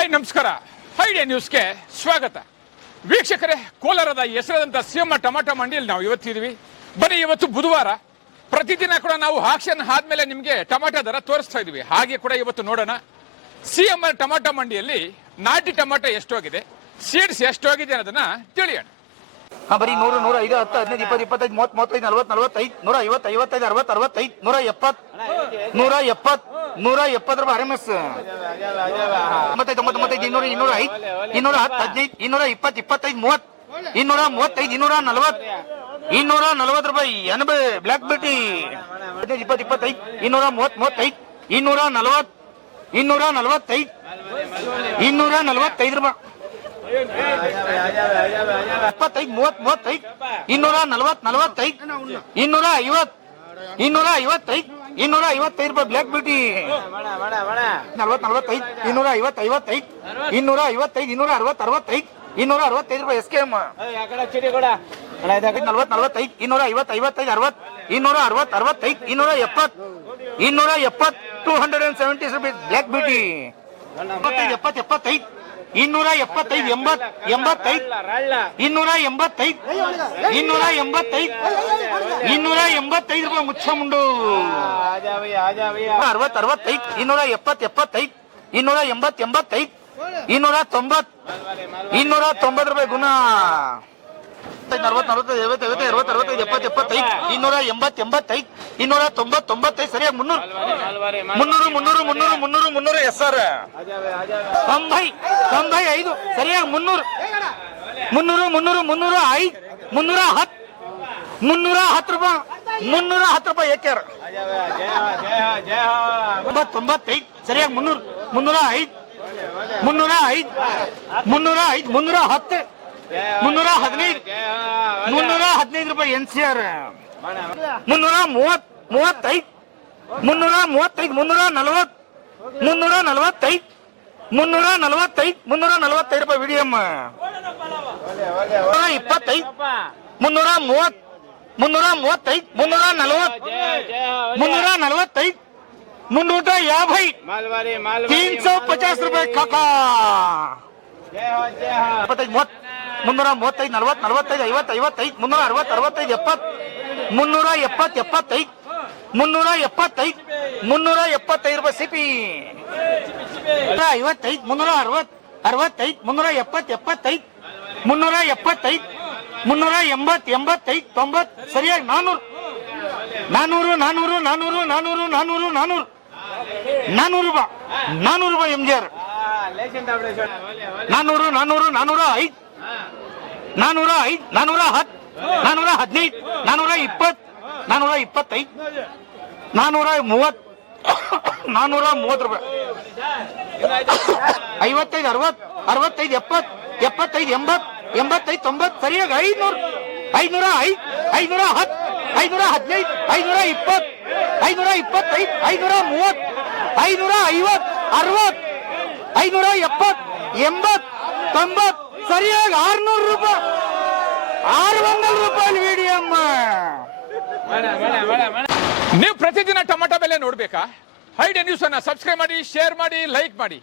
Hi ನಮಸ್ಕಾರ. Idea ನ್ಯೂಸ್ಗೆ ಸ್ವಾಗತ. ವೀಕ್ಷಕರೇ, ಕೋಲಾರದ ಹೆಸರಾದಂಥ ಸಿಎಂ ಟೊಮಾಟೊ ಮಂಡಿಯಲ್ಲಿ ನಾವು ಇವತ್ತಿದ್ದೀವಿ. ಬನ್ನಿ, ಇವತ್ತು ಬುಧವಾರ. ಪ್ರತಿದಿನ ಕೂಡ ನಾವು ಆಕ್ಷನ್ ಆದ್ಮೇಲೆ ನಿಮಗೆ ಟೊಮಾಟೊ ದರ ತೋರಿಸ್ತಾ ಇದೀವಿ. ಹಾಗೆ ಕೂಡ ಇವತ್ತು ನೋಡೋಣ ಸಿಎಂ ಟೊಮಾಟೊ ಮಂಡಿಯಲ್ಲಿ ನಾಟಿ ಟೊಮಾಟೊ ಎಷ್ಟೋಗಿದೆ, ಸೀಡ್ಸ್ ಎಷ್ಟೋಗಿದೆ ಅನ್ನೋದನ್ನ ತಿಳಿಯೋಣ. ಬರೀ 100, 105, 10, 15, 20, 25, 30, 35, 40, 45, 150, 55, 60, 65, 170, 170 ರೂಪಾಯಿ RMS. 99, 205, 210, 15, 220, 25, 30, 235, 240 ರೂಪಾಯಿ NB ಬ್ಲಾಕ್ ಬ್ಯೂಟಿ. 15, 20, 25, 230, 240, 245, 245 ರೂಪಾಯಿ. 25, 30, 35, 240, 250, 255, 255 ರೂಪಾಯಿ ಬ್ಲಾಕ್ ಬ್ಯೂಟಿ. 40, 45, 250, 55, 255, 260, 65, 265 ರೂಪಾಯಿ SKM. 40, 45, 250, 55, 60, 260, 65, 270, 270 ರೂಪಾಯಿ ಬ್ಲಾಕ್ ಬ್ಯೂಟಿ. 75, 70, 75, 275, 80, 85, 285, 285, 285 ರೂಪಾಯಿ ಮುಚ್ಚಮುಂಡು. 60, 65, 270, 75, 280, 85, 290, 290 ರೂಪಾಯಿ ಗುಣ. 40, 40, 50, 50, 60, 65, 70, 75, 280, 85, 290, 95, ಸರಿಯಾಗಿ 300, 300 SR. 95, ಸರಿಯಾಗಿ 300, 305, 310 ರೂಪಾಯಿ, 310 ರೂಪಾಯಿ ಏಕರ್. 95, ಸರಿಯಾಗಿ 300, 305, 305, 310, 315, 315 ರೂಪಾಯಿ NCR. 335, 335, 340, 345, 345, 345 ರೂಪಾಯಿ VDM. 125, 330, 335, 340, 345, 350, 350 ರೂಪಾಯಿ ಕಾಕಾ. 335, 40, 45, 50, 55, 360, 65, 70, 370, 75, 375, 375 ರೂಪಾಯಿ CP. 55, 360, 65, 370, 75, 375, 380, 85, 90, ಸರಿಯಾಗಿ 400, 400, 400, 400, 400, 400, 400, 400 ರೂಪಾಯಿ, 400 ರೂಪಾಯಿ MGR. 400, 400, 405, 405, 410, 415, 420, 425, 430, 430 ರೂಪಾಯಿ. 55, 60, 65, 70, 75, 80, 85, 90, ಸರಿಯಾಗಿ 500, 505, 510, 515, 520, 525, 530, 550, 60, 570, 80, 90, ಸರಿಯಾಗಿ 600 ರೂಪಾಯಿ, 600 ರೂಪಾಯಿ VDM. ನೀವು ಪ್ರತಿದಿನ ಟೊಮಾಟೊ ಬೆಲೆ ನೋಡ್ಬೇಕಾ? ಐಡಿಯಾ ನ್ಯೂಸ್ ಅನ್ನ ಸಬ್ಸ್ಕ್ರೈಬ್ ಮಾಡಿ, ಶೇರ್ ಮಾಡಿ, ಲೈಕ್ ಮಾಡಿ.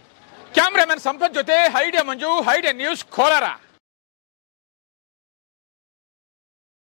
ಕ್ಯಾಮ್ರಾಮನ್ ಸಂಪತ್ ಜೊತೆ ಐಡಿಯಾ ಮಂಜು, ಐಡಿಯಾ ನ್ಯೂಸ್ ಕೋಲಾರ.